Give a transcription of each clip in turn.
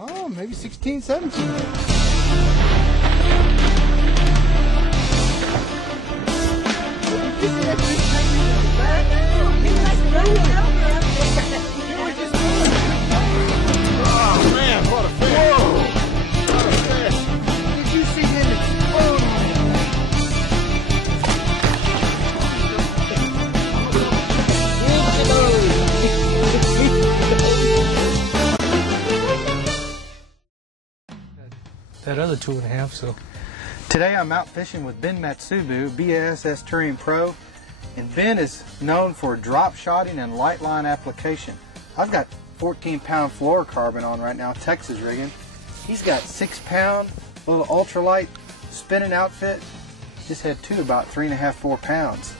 Oh, maybe 16, 17. Oh man, what a fish! Whoa! What a fish! Did you see him explode? That other 2.5, so. Today I'm out fishing with Ben Matsubu, BASS Touring Pro, and Ben is known for drop shotting and light line application. I've got 14-pound fluorocarbon on right now, Texas rigging. He's got 6-pound, little ultralight spinning outfit. Just had two about 3.5, 4 pounds.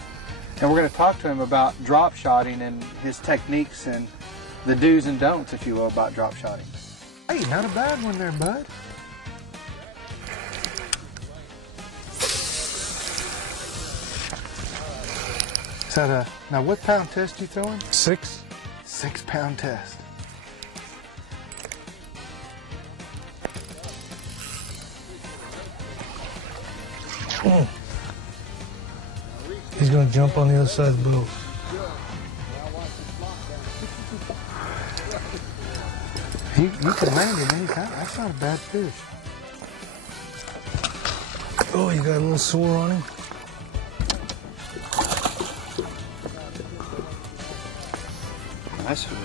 And we're going to talk to him about drop shotting and his techniques and the do's and don'ts, if you will, about drop shotting. Hey, not a bad one there, bud. Is that a, now what pound test you throwing? 6. 6-pound test. Oh. He's going to jump on the other side of the boat. You can land him anytime. That's not a bad fish. Oh, you got a little sore on him? Nice fish.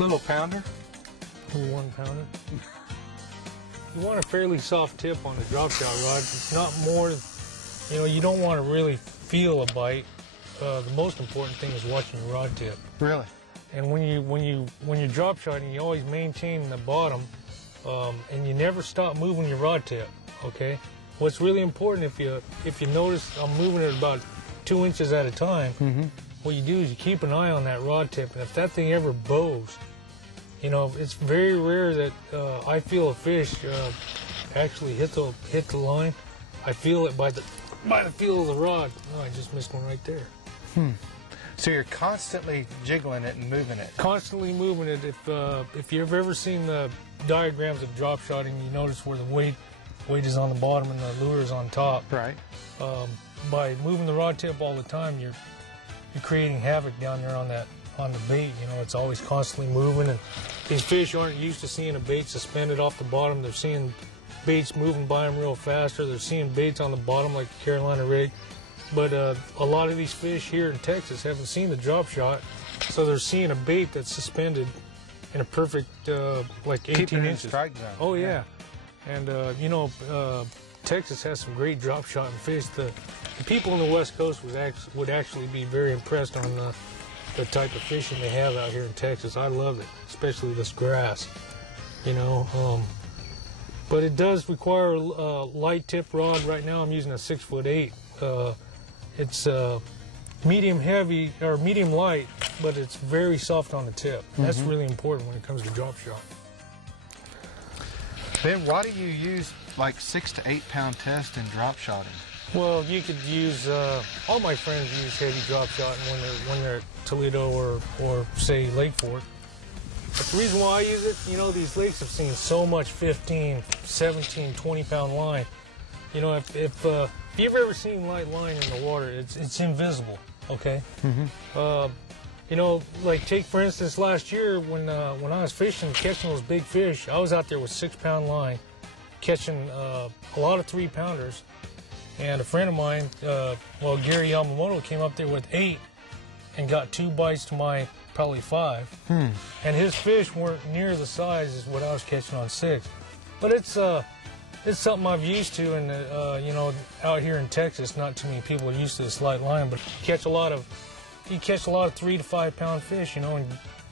Little pounder. 1 pounder. You want a fairly soft tip on the drop shot rod. It's not more, you know, you don't want to really feel a bite. The most important thing is watching your rod tip. Really? And when you're drop shotting, you always maintain the bottom, and you never stop moving your rod tip. Okay. What's really important, if you notice, I'm moving it about 2 inches at a time. Mm-hmm. What you do is you keep an eye on that rod tip, and if that thing ever bows, you know, it's very rare that I feel a fish actually hit the line. I feel it by the feel of the rod. Oh, I just missed one right there. So you're constantly jiggling it and moving it. Constantly moving it. If you've ever seen the diagrams of drop shotting, you notice where the weight is on the bottom and the lure is on top. Right. By moving the rod tip all the time, you're creating havoc down there on the bait. You know, it's always constantly moving, and these fish aren't used to seeing a bait suspended off the bottom. They're seeing baits moving by them real fast, or they're seeing baits on the bottom like the Carolina rig. But a lot of these fish here in Texas haven't seen the drop shot, so they're seeing a bait that's suspended in a perfect, like 18 inches. Strike zone. Oh, yeah. And, you know, Texas has some great drop shotting fish. The people on the West Coast would actually be very impressed on the type of fishing they have out here in Texas. I love it, especially this grass, you know. But it does require a light tip rod. Right now I'm using a 6'8". It's medium heavy or medium light, but it's very soft on the tip. Mm-hmm. That's really important when it comes to drop shot. Ben, why do you use like 6 to 8 pound test in drop shotting? Well, you could use, all my friends use heavy drop shot when they're at Toledo or say Lake Fork. But the reason why I use it, you know, these lakes have seen so much 15, 17, 20-pound line. You know, if you've ever seen light line in the water, it's invisible, okay? Mm-hmm. You know, like take for instance last year when I was fishing, catching those big fish, I was out there with 6-pound line, catching a lot of 3-pounders. And a friend of mine, Gary Yamamoto, came up there with 8 and got 2 bites to my probably 5. And his fish weren't near the size as what I was catching on 6. But it's something I've used to, and you know, out here in Texas, not too many people are used to this light line. But you catch a lot of 3 to 5 pound fish, you know. And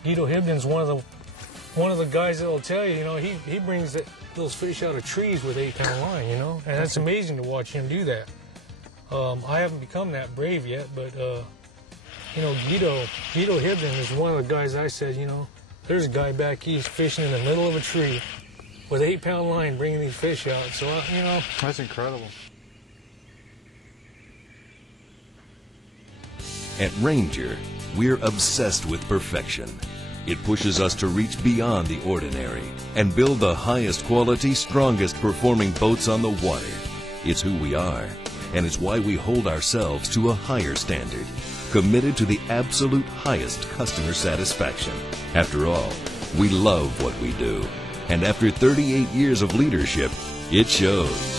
Guido Hibden's one of the guys that will tell you, you know, he brings those fish out of trees with 8-pound line, you know, and that's amazing to watch him do that. I haven't become that brave yet, but you know, Guido Hibden is one of the guys I said, you know, there's a guy back east fishing in the middle of a tree with 8-pound line bringing these fish out. So, you know. That's incredible. At Ranger, we're obsessed with perfection. It pushes us to reach beyond the ordinary and build the highest quality, strongest performing boats on the water. It's who we are, and it's why we hold ourselves to a higher standard, committed to the absolute highest customer satisfaction. After all, we love what we do, and after 38 years of leadership, it shows.